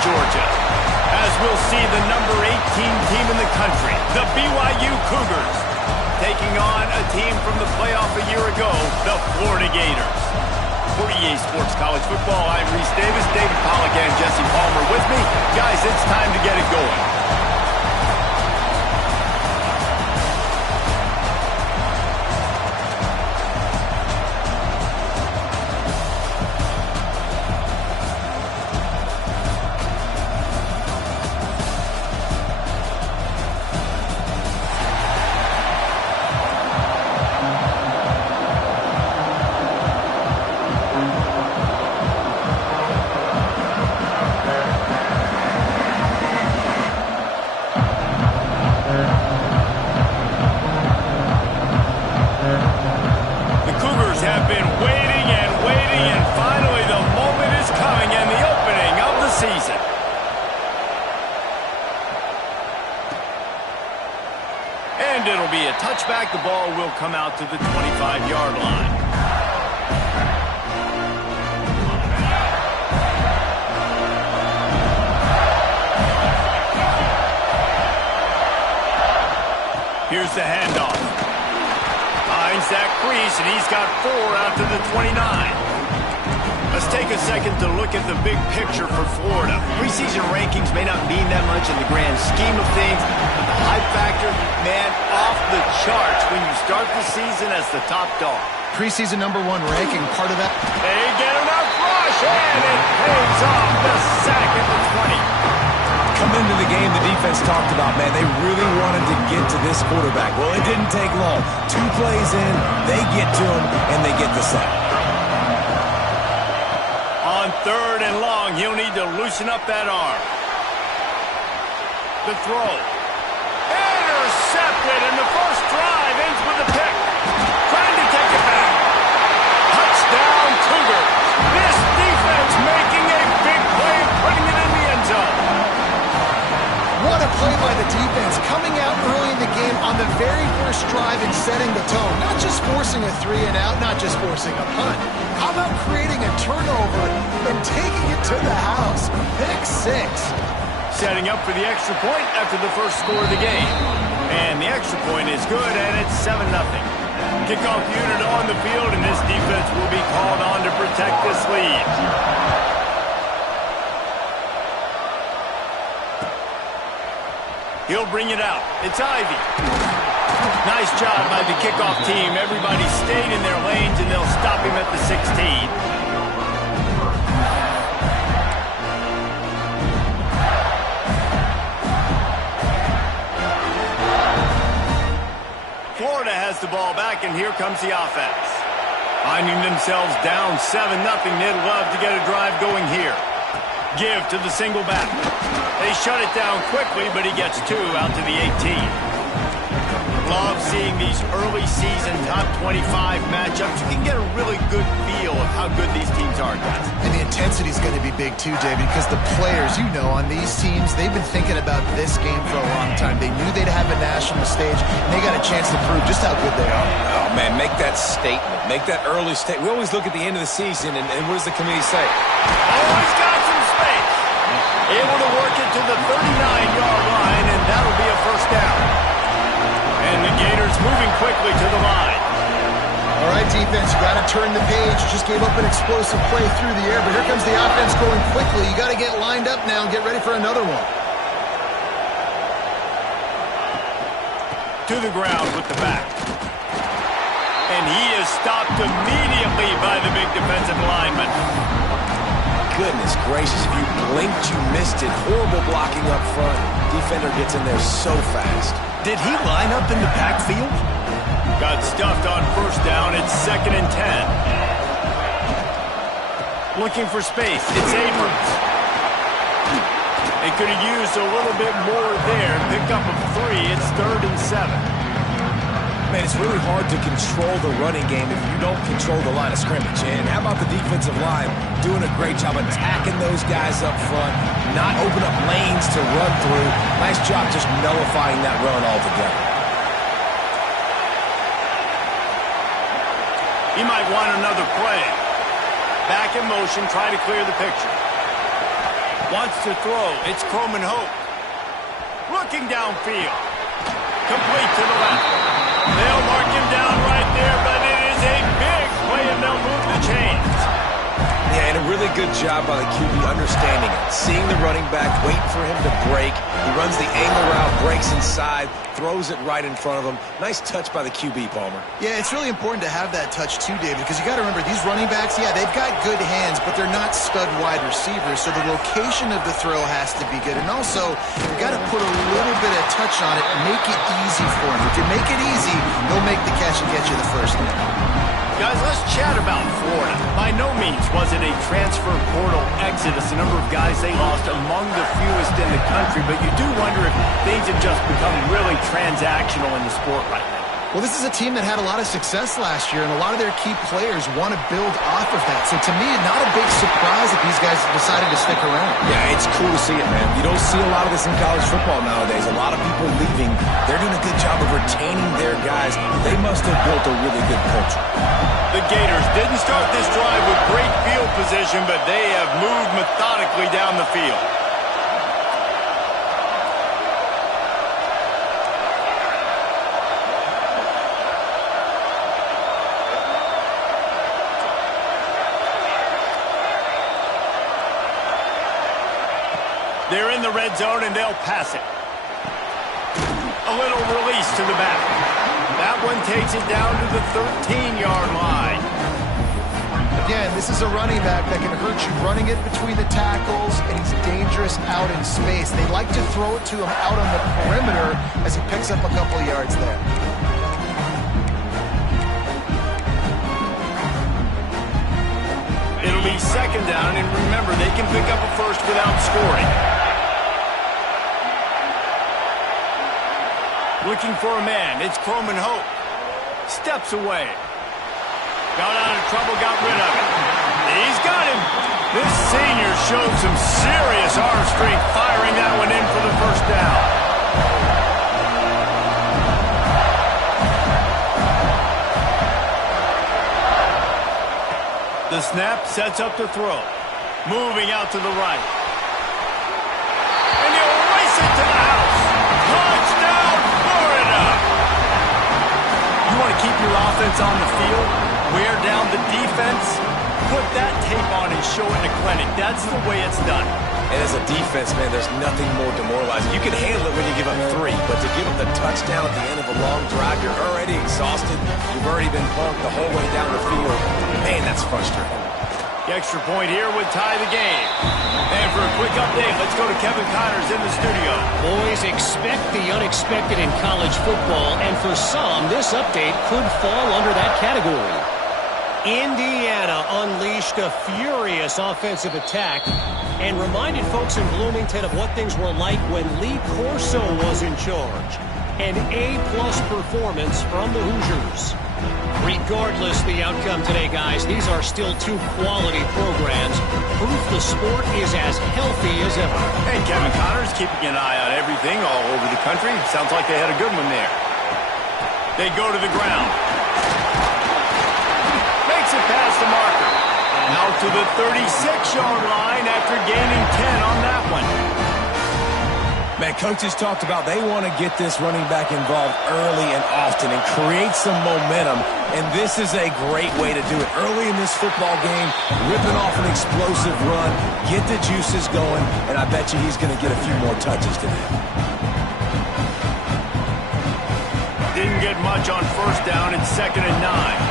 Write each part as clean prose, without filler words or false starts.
Georgia. As we'll see the number 18 team in the country, the BYU Cougars, taking on a team from the playoff a year ago, the Florida Gators. For EA Sports College Football, I'm Reese Davis, David Pollack, and Jesse Palmer with me. Guys, it's time to get it going. And it'll be a touchback. The ball will come out to the 25-yard line. Here's the handoff. Finds that crease, and he's got 4 out to the 29. Let's take a second to look at the big picture for Florida. Preseason rankings may not mean that much in the grand scheme of things, but the hype factor, man, off the charts when you start the season as the top dog. Preseason #1 ranking, part of that. They get enough rush, and it pays off the sack at the 20. Coming into the game, the defense talked about, man, they really wanted to get to this quarterback. Well, it didn't take long. 2 plays in, they get to him, and they get the sack. On 3rd and long, he'll need to loosen up that arm. The throw. Intercepted, and the first drive ends with a pick. Trying to take it back. Touchdown, Cougars. This defense making a big play and putting it in the end zone. What a play by the defense, coming out early in the game on the very first drive and setting the tone. Not just forcing a 3 and out, not just forcing a punt. How about creating a turnover and taking it to the house? Pick 6. Setting up for the extra point after the first score of the game. And the extra point is good, and it's 7-0. Kickoff unit on the field, and this defense will be called on to protect this lead. He'll bring it out. It's Ivy. Nice job by the kickoff team. Everybody stayed in their lanes, and they'll stop him at the 16. Florida has the ball back, and here comes the offense. Finding themselves down 7-0, they'd love to get a drive going here. Give to the single back. They shut it down quickly, but he gets 2 out to the 18. Love seeing these early season top 25 matchups. You can get a really good feel of how good these teams are, guys. And the intensity is going to be big too, David, because the players, you know, on these teams, they've been thinking about this game for a long time. They knew they'd have a national stage, and they got a chance to prove just how good they are. Oh, man, make that statement. Make that early statement. We always look at the end of the season, and what does the committee say? Always got some space. Able to work it to the 39-yard line, and that'll be a first down. And the Gators moving quickly to the line. All right, defense, you got to turn the page. You just gave up an explosive play through the air, but here comes the offense going quickly. You got to get lined up now and get ready for another one. To the ground with the back. And he is stopped immediately by the big defensive lineman. Goodness gracious, if you blinked, you missed it. Horrible blocking up front. Defender gets in there so fast. Did he line up in the backfield? Got stuffed on first down. It's 2nd and 10. Looking for space. It's Abrams. They could have used a little bit more there. Pick up a 3. It's 3rd and 7. Man, it's really hard to control the running game if you don't control the line of scrimmage. And how about the defensive line doing a great job attacking those guys up front, not open up lanes to run through. Nice job just nullifying that run altogether. He might want another play. Back in motion, try to clear the picture. Wants to throw. It's Croman Hope. Looking downfield. Complete to the left. They'll mark him down right there, but it is a big play, and they'll move the chains. Yeah, and a really good job by the QB understanding it. Seeing the running back, waiting for him to break. He runs the angle route, breaks inside, throws it right in front of him. Nice touch by the QB, Palmer. Yeah, it's really important to have that touch too, David, because you got to remember, these running backs, yeah, they've got good hands, but they're not stud wide receivers, so the location of the throw has to be good. And also, you got to put a little bit of touch on it, make it easy for him. If you make it easy, he'll make the catch and get you the first down. Guys, let's chat about Florida. By no means was it a transfer portal exodus. The number of guys they lost among the fewest in the country, but you do wonder if things have just become really transactional in the sport right now. Well, this is a team that had a lot of success last year, and a lot of their key players want to build off of that. So to me, not a big surprise that these guys decided to stick around. Yeah, it's cool to see it, man. You don't see a lot of this in college football nowadays. A lot of people leaving. They're doing a good job of retaining their guys. They must have built a really good culture. The Gators didn't start this drive with great field position, but they have moved methodically down the field. They're in the red zone, and they'll pass it. A little release to the back. That one takes it down to the 13-yard line. Again, this is a running back that can hurt you running it between the tackles, and he's dangerous out in space. They like to throw it to him out on the perimeter as he picks up a couple of yards there. It'll be second down, and remember, they can pick up a first without scoring. Looking for a man. It's Croman Hope. Steps away. Got out of trouble, got rid of it. He's got him. This senior showed some serious arm strength firing that one in for the first down. The snap sets up the throw. Moving out to the right. And he'll race it to the house. Touchdown, Florida! You want to keep your offense on the field? Wear down the defense? Put that tape on and show it in the clinic. That's the way it's done. And as a defense, man, there's nothing more demoralizing. You can handle it when you give up 3, but to give up the touchdown at the end of a long drive, you're already exhausted. You've already been punked the whole way down the field. Man, that's frustrating. The extra point here would tie the game. And for a quick update, let's go to Kevin Connors in the studio. Boys, expect the unexpected in college football, and for some, this update could fall under that category. Indiana unleashed a furious offensive attack and reminded folks in Bloomington of what things were like when Lee Corso was in charge. An A-plus performance from the Hoosiers. Regardless the outcome today, guys, these are still 2 quality programs. Proof the sport is as healthy as ever. Hey, Kevin Connors keeping an eye on everything all over the country. Sounds like they had a good one there. They go to the ground. Makes it past the marker. Out to the 36-yard line after gaining 10 on that one. Man, coaches talked about they want to get this running back involved early and often and create some momentum, and this is a great way to do it. Early in this football game, ripping off an explosive run, get the juices going, and I bet you he's going to get a few more touches today. Didn't get much on first down. It's 2nd and 9.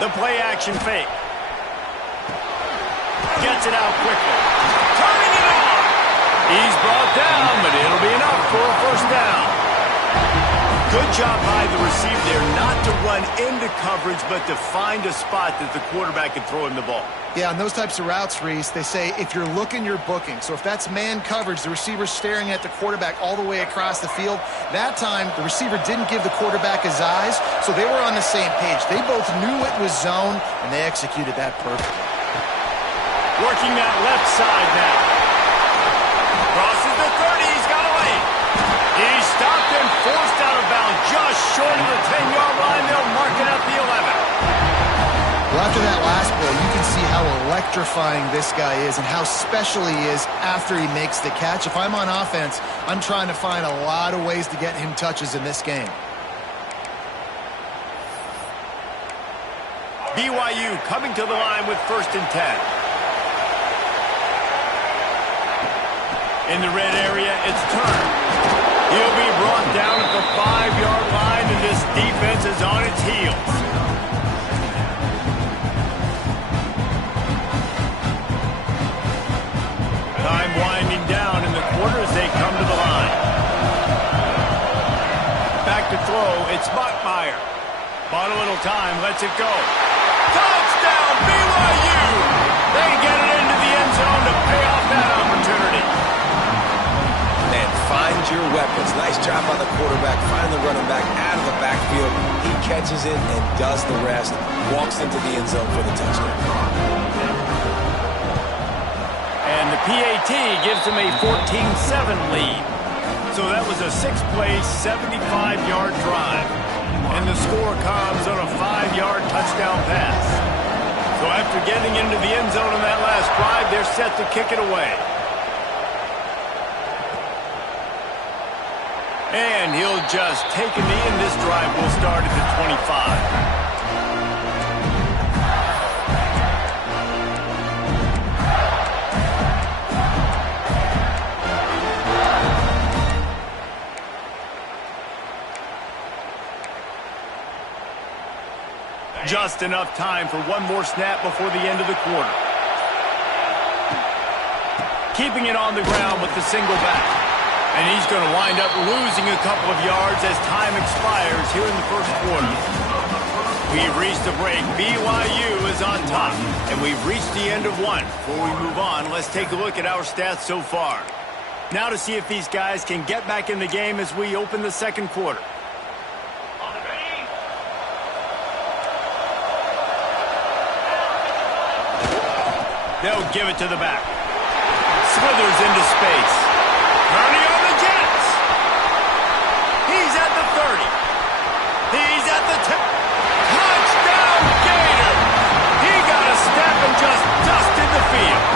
The play action fake. Gets it out quickly. Turning it on. He's brought down, but it'll be enough for a first down. Good job by the receiver there, not to run into coverage, but to find a spot that the quarterback can throw him the ball. Yeah, on those types of routes, Reese, they say if you're looking, you're booking. So if that's man coverage, the receiver's staring at the quarterback all the way across the field. That time, the receiver didn't give the quarterback his eyes, so they were on the same page. They both knew it was zone, and they executed that perfectly. Working that left side now. Crosses the 30. He's got away. He's stopped and forced out of bounds just short of the 10-yard line. They'll mark it at the 11. Well, after that last play, you can see how electrifying this guy is and how special he is after he makes the catch. If I'm on offense, I'm trying to find a lot of ways to get him touches in this game. BYU coming to the line with 1st and 10. In the red area, it's Turner. He'll be brought down at the 5-yard line, and this defense is on its heels. Time winding down in the quarter as they come to the line. Back to throw, it's Bachmeier. Bought a little time, lets it go. Touchdown, BYU! They get it into the end zone to pay off that opportunity. Man, find your weapons. Nice job on the quarterback, finding the running back out of the backfield. He catches it and does the rest. Walks into the end zone for the touchdown. And the PAT gives them a 14-7 lead. So that was a 6-play, 75-yard drive. And the score comes on a 5-yard touchdown pass. So after getting into the end zone on that last drive, they're set to kick it away. And he'll just take a knee, and this drive will start at the 25. Just enough time for one more snap before the end of the quarter. Keeping it on the ground with the single back. And he's going to wind up losing a couple of yards as time expires here in the first quarter. We've reached the break. BYU is on top. And we've reached the end of one. Before we move on, let's take a look at our stats so far. Now to see if these guys can get back in the game as we open the second quarter. They'll give it to the back. Slithers into space. Kearney on the Jets. He's at the 30. He's at the 10. Touchdown, Gator. He got a step and just dusted the field.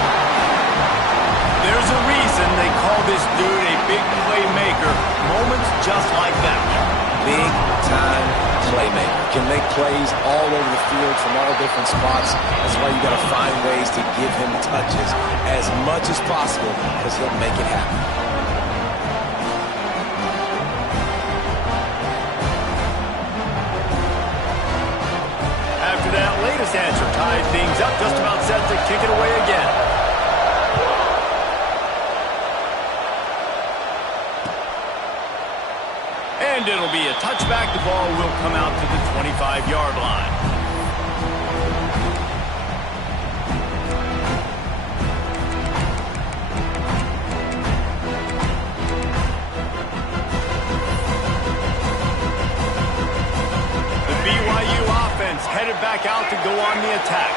There's a reason they call this dude a big playmaker. Moments just like that one. Big time playmaker. Can make plays all over the field from all different spots. That's why you got to find ways to give him touches as much as possible because he'll make it happen. After that latest answer tied things up, just about set to kick it away again. And it'll be a touchback. The ball will come out to the 25-yard line. The BYU offense headed back out to go on the attack.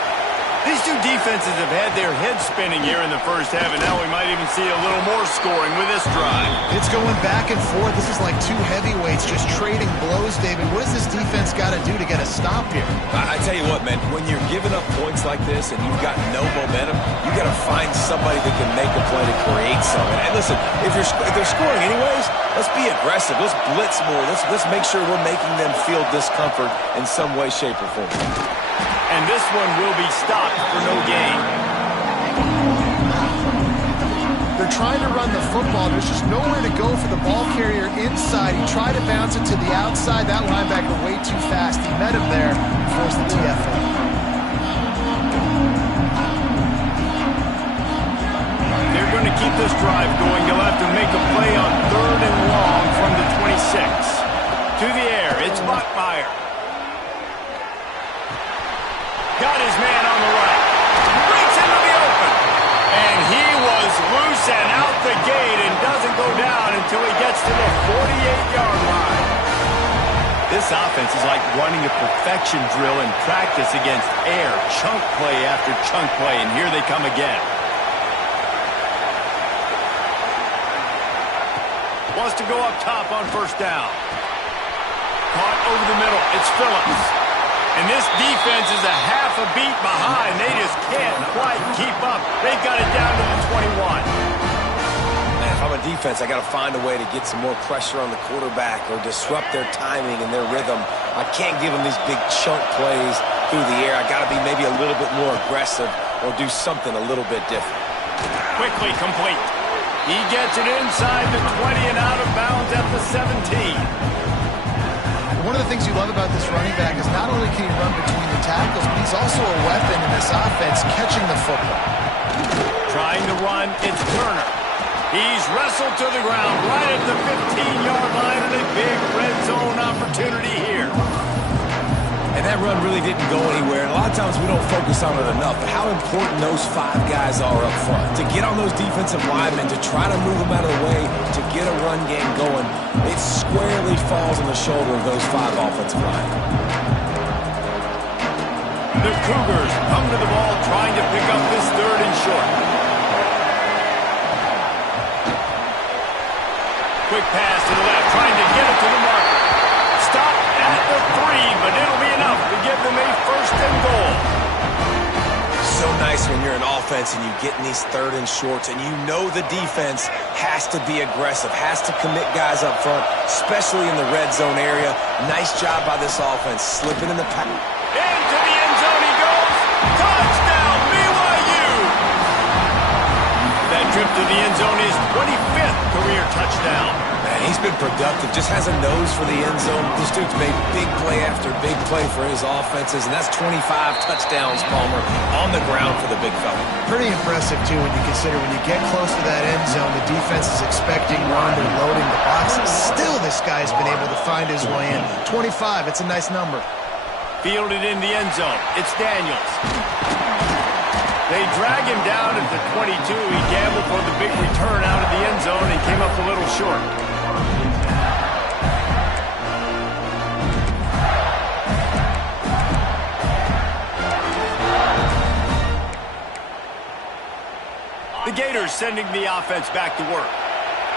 These two defenses have had their heads spinning here in the first half, and now we might even see a little more scoring with this drive. It's going back and forth. This is like two heavyweights just trading blows, David. What does this defense got to do to get a stop here? I tell you what, man, when you're giving up points like this and you've got no momentum, you got to find somebody that can make a play to create something. And listen, if they're scoring anyways, let's be aggressive. Let's blitz more. Let's make sure we're making them feel discomfort in some way, shape, or form. And this one will be stopped for no gain. They're trying to run the football. There's just nowhere to go for the ball carrier inside. He tried to bounce it to the outside. That linebacker way too fast. He met him there and forced the TFL. They're going to keep this drive going. They'll have to make a play on 3rd and long from the 26. To the air, it's Bachmeier. Got his man on the right. Breaks into the open. And he was loose and out the gate and doesn't go down until he gets to the 48-yard line. This offense is like running a perfection drill in practice against air. Chunk play after chunk play, and here they come again. Wants to go up top on 1st down. Caught over the middle. It's Phillips. And this defense is a half a beat behind. They just can't quite keep up. They've got it down to the 21. Man, if I'm a defense, I got to find a way to get some more pressure on the quarterback or disrupt their timing and their rhythm. I can't give them these big chunk plays through the air. I got to be maybe a little bit more aggressive or do something a little bit different. Quickly complete. He gets it inside the 20 and out of bounds at the 17. One of the things you love about this running back is not only can he run between the tackles, but he's also a weapon in this offense catching the football. Trying to run, it's Turner. He's wrestled to the ground right at the 15-yard line and a big red zone opportunity here. And that run really didn't go anywhere. And a lot of times we don't focus on it enough, but how important those 5 guys are up front. To get on those defensive linemen, to try to move them out of the way, to get a run game going, it squarely falls on the shoulder of those 5 offensive linemen. The Cougars come to the ball trying to pick up this 3rd and short. Quick pass to the left, trying to get it to the marker. Stop at the 3, but it'll be enough to give them a 1st and goal. So nice when you're an offense and you get in these 3rd and shorts and you know the defense has to be aggressive, has to commit guys up front, especially in the red zone area. Nice job by this offense, slipping in the pack. Into the end zone he goes. Touchdown, BYU! That trip to the end zone is 25th career touchdown. Man, he's been productive, just has a nose for the end zone. This dude's made big play after big play for his offenses, and that's 25 touchdowns, Palmer, on the ground for the big fella. Pretty impressive, too, when you consider when you get close to that end zone, the defense is expecting run, they're loading the boxes. Still, this guy's been able to find his way in. 25, it's a nice number. Fielded in the end zone. It's Daniels. They drag him down at the 22. He gambled for the big return out of the end zone and came up a little short. The Gators sending the offense back to work.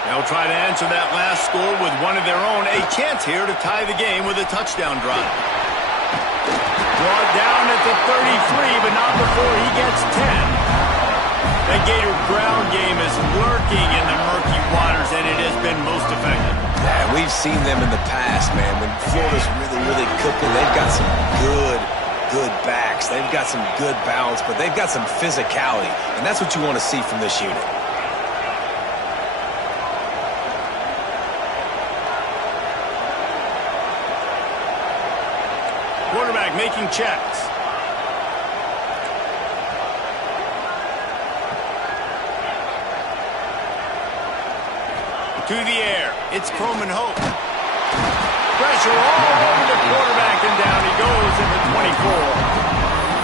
They'll try to answer that last score with one of their own. A chance here to tie the game with a touchdown drive. Brought down at the 33, but not before he gets 10. The Gator ground game is lurking in the murky waters, and it has been most effective. Yeah, we've seen them in the past, man. When Florida's really cooking, they've got some good backs. They've got some good balance, but they've got some physicality, and that's what you want to see from this unit. Quarterback making checks. To the air. It's Croman Hope. Pressure all over the quarterback, and down he goes at the 24.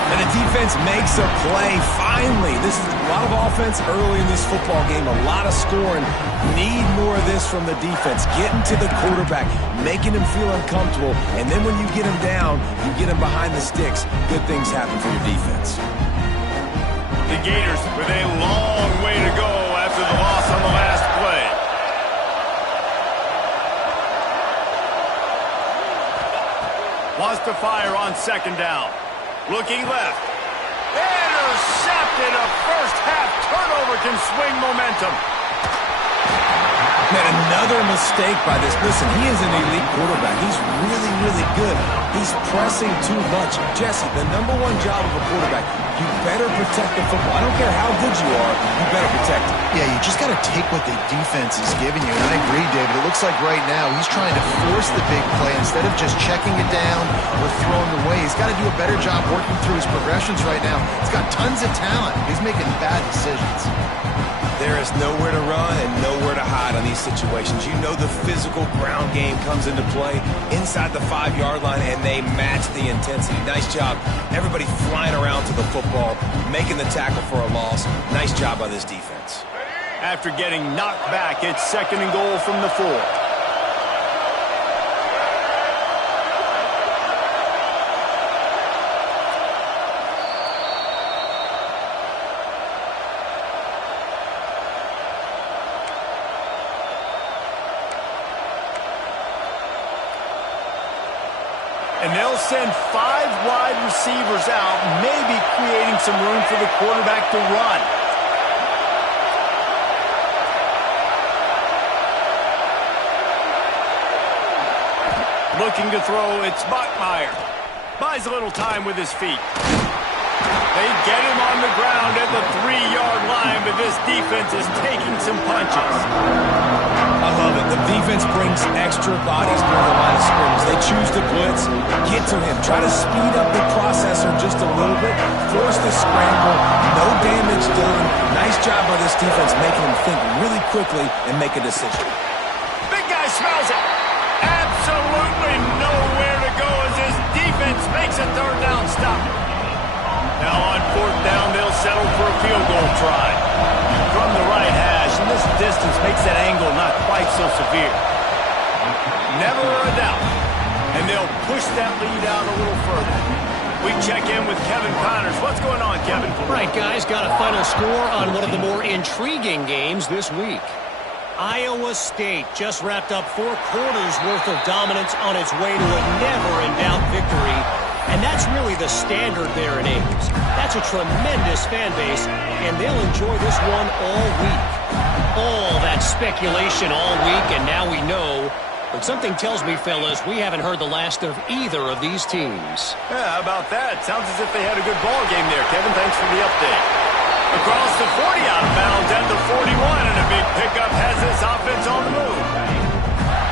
And the defense makes a play, finally. This is a lot of offense early in this football game, a lot of scoring. Need more of this from the defense. Getting to the quarterback, making him feel uncomfortable, and then when you get him down, you get him behind the sticks. Good things happen for your defense. The Gators with a long way to go after the loss on the last play. Wants to fire on 2nd down. Looking left. Intercepted. A first-half turnover can swing momentum. Man, another mistake by this. Listen, he is an elite quarterback. He's really good. He's pressing too much. Jesse, the #1 job of a quarterback, you better protect the football. I don't care how good you are, you better protect it. Yeah, you just got to take what the defense is giving you. And I agree, David. It looks like right now he's trying to force the big play instead of just checking it down or throwing away. He's got to do a better job working through his progressions right now. He's got tons of talent. He's making bad decisions. There is nowhere to run and nowhere to hide on these situations. You know the physical ground game comes into play inside the 5-yard line, and they match the intensity. Nice job. Everybody flying around to the football, making the tackle for a loss. Nice job by this defense. After getting knocked back, it's 2nd and goal from the 4. And they'll send 5 wide receivers out, maybe creating some room for the quarterback to run. Looking to throw, it's Bachmeier. Buys a little time with his feet. They get him on the ground at the 3-yard line, but this defense is taking some punches. I love it. The defense brings extra bodies near the line of scrimmage. They choose to blitz, get to him, try to speed up the processor just a little bit, force the scramble, no damage done. Nice job by this defense making him think really quickly and make a decision. Big guy smells it. Absolutely nowhere to go as this defense makes a 3rd down stop. Now on 4th down, they'll settle for a field goal try. From the right hash, and this distance makes that angle not quite so severe. Never a doubt. And they'll push that lead out a little further. We check in with Kevin Connors. What's going on, Kevin? Right, guys, got a final score on one of the more intriguing games this week. Iowa State just wrapped up 4 quarters worth of dominance on its way to a never-in-doubt victory. And that's really the standard there in Ames. That's a tremendous fan base, and they'll enjoy this one all week. All that speculation all week, and now we know. But something tells me, fellas, we haven't heard the last of either of these teams. Yeah, how about that? Sounds as if they had a good ball game there, Kevin. Thanks for the update. Across the 40 out of bounds at the 41, and a big pickup has this offense on the move.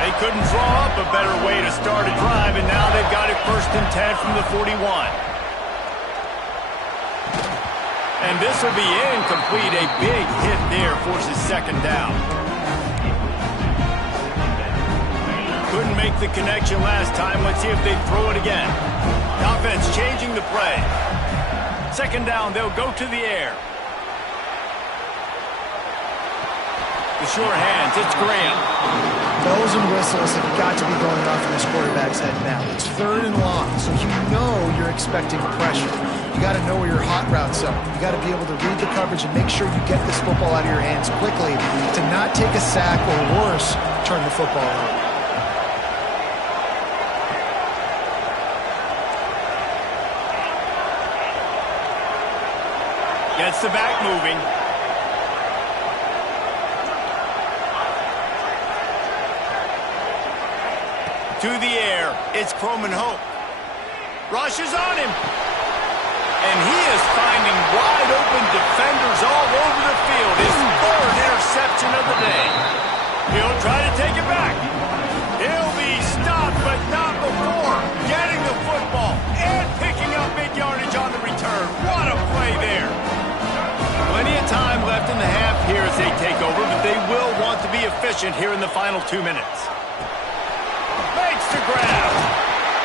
They couldn't draw up a better way to start a drive, and now they've got it 1st and 10 from the 41. And this will be incomplete. A big hit there forces 2nd down. Couldn't make the connection last time. Let's see if they throw it again. The offense changing the play. 2nd down, they'll go to the air. The sure hands, it's Graham. Bells and whistles have got to be going off in this quarterback's head now. It's 3rd and long, so you know you're expecting pressure. You got to know where your hot routes are. You got to be able to read the coverage and make sure you get this football out of your hands quickly to not take a sack or worse, turn the football over. Gets the back moving. To the air, it's Croman Hope. Rushes on him. And he is finding wide open defenders all over the field. His 3rd interception of the day. He'll try to take it back. He'll be stopped, but not before getting the football and picking up big yardage on the return. What a play there. Plenty of time left in the half here as they take over, but they will want to be efficient here in the final 2 minutes. Makes the grab.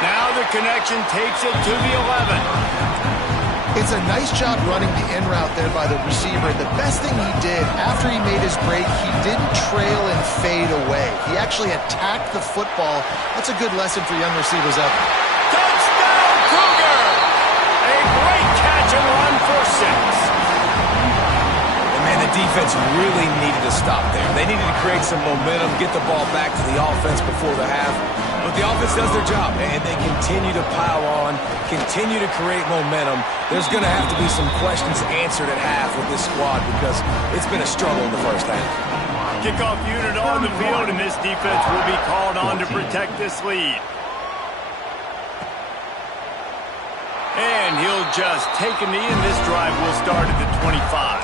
Now the connection takes it to the 11. It's a nice job running the in route there by the receiver. The best thing he did after he made his break, he didn't trail and fade away. He actually attacked the football. That's a good lesson for young receivers out there. Touchdown, Cougar! A great catch and run for 6. Man, the defense really needed to stop there. They needed to create some momentum, get the ball back to the offense before the half. But the offense does their job, and they continue to pile on, continue to create momentum. There's going to have to be some questions answered at half with this squad because it's been a struggle in the 1st half. Kickoff unit on the field, and this defense will be called on to protect this lead. And he'll just take a knee, and this drive will start at the 25.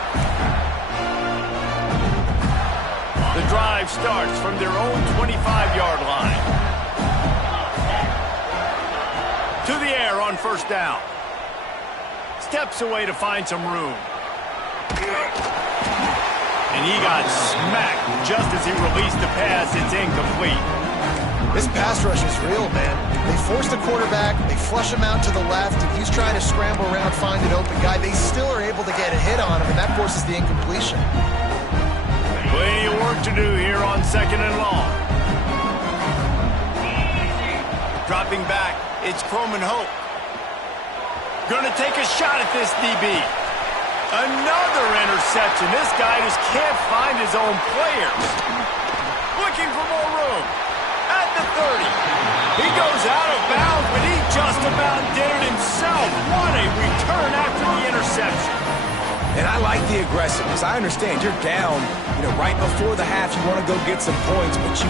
The drive starts from their own 25-yard line. To the air on 1st down. Steps away to find some room. And he got smacked just as he released the pass. It's incomplete. This pass rush is real, man. They force the quarterback, they flush him out to the left, and he's trying to scramble around, find an open guy. They still are able to get a hit on him, and that forces the incompletion. Plenty of work to do here on 2nd and long. Dropping back, it's Croman Hope. Gonna take a shot at this DB. Another interception. This guy just can't find his own players. Looking for more room. At the 30. He goes out of bounds, but he just about did it himself. What a return after the interception. And I like the aggressiveness. I understand you're down, right before the half. You want to go get some points, but you